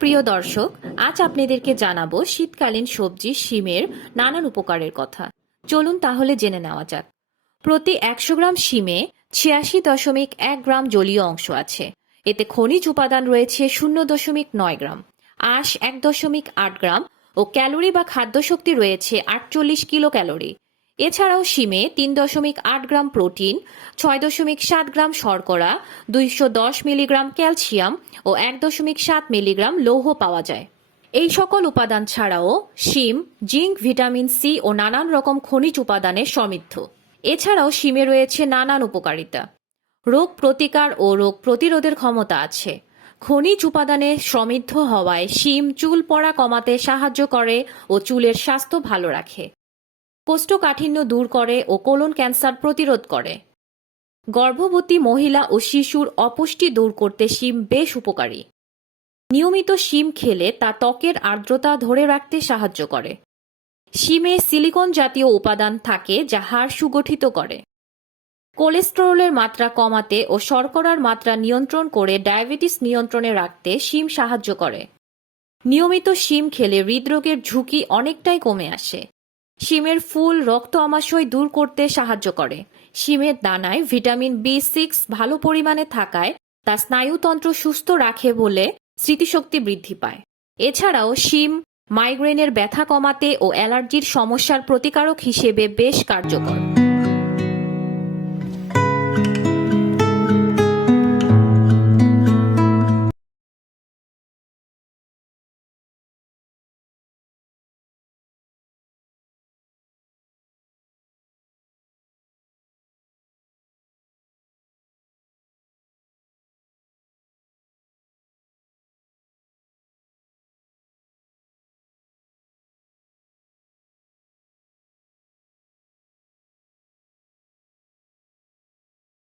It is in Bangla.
প্রিয় দর্শক, আজ আপনাদেরকে জানাব শীতকালীন সবজি, শিমের নানান উপকারের কথা। চলুন তাহলে জেনে নেওয়া যাক। প্রতি একশো গ্রাম শিমে ছিয়াশি দশমিক এক গ্রাম জলীয় অংশ আছে। এতে খনিজ উপাদান রয়েছে শূন্য দশমিক নয় গ্রাম, আঁশ এক দশমিক আট গ্রাম ও ক্যালোরি বা খাদ্যশক্তি রয়েছে আটচল্লিশ কিলো ক্যালোরি এছাড়াও শিমে তিন দশমিক আট গ্রাম প্রোটিন, ছয় দশমিক সাত গ্রাম শর্করা, দুইশো দশ মিলিগ্রাম ক্যালসিয়াম ও এক দশমিক সাত মিলিগ্রাম লৌহ পাওয়া যায়। এই সকল উপাদান ছাড়াও শিম, জিঙ্ক, ভিটামিন সি ও নানান রকম খনিজ উপাদানে সমৃদ্ধ। এছাড়াও শিমে রয়েছে নানান উপকারিতা। রোগ প্রতিকার ও রোগ প্রতিরোধের ক্ষমতা আছে। খনিজ উপাদানে সমৃদ্ধ হওয়ায় শিম চুল পড়া কমাতে সাহায্য করে ও চুলের স্বাস্থ্য ভালো রাখে। কোষ্ঠকাঠিন্য দূর করে ও কোলন ক্যান্সার প্রতিরোধ করে। গর্ভবতী মহিলা ও শিশুর অপুষ্টি দূর করতে শিম বেশ উপকারী। নিয়মিত শিম খেলে তা ত্বকের আর্দ্রতা ধরে রাখতে সাহায্য করে। শিমে সিলিকন জাতীয় উপাদান থাকে যা হাড় সুগঠিত করে। কোলেস্টেরলের মাত্রা কমাতে ও শর্করার মাত্রা নিয়ন্ত্রণ করে ডায়াবেটিস নিয়ন্ত্রণে রাখতে শিম সাহায্য করে। নিয়মিত শিম খেলে হৃদরোগের ঝুঁকি অনেকটাই কমে আসে। শিমের ফুল রক্ত আমাশয় দূর করতে সাহায্য করে। শিমের দানায় ভিটামিন বি সিক্স ভালো পরিমাণে থাকায় তা স্নায়ুতন্ত্র সুস্থ রাখে বলে স্মৃতিশক্তি বৃদ্ধি পায়। এছাড়াও শিম, মাইগ্রেনের ব্যথা কমাতে ও অ্যালার্জির সমস্যার প্রতিকারক হিসেবে বেশ কার্যকর।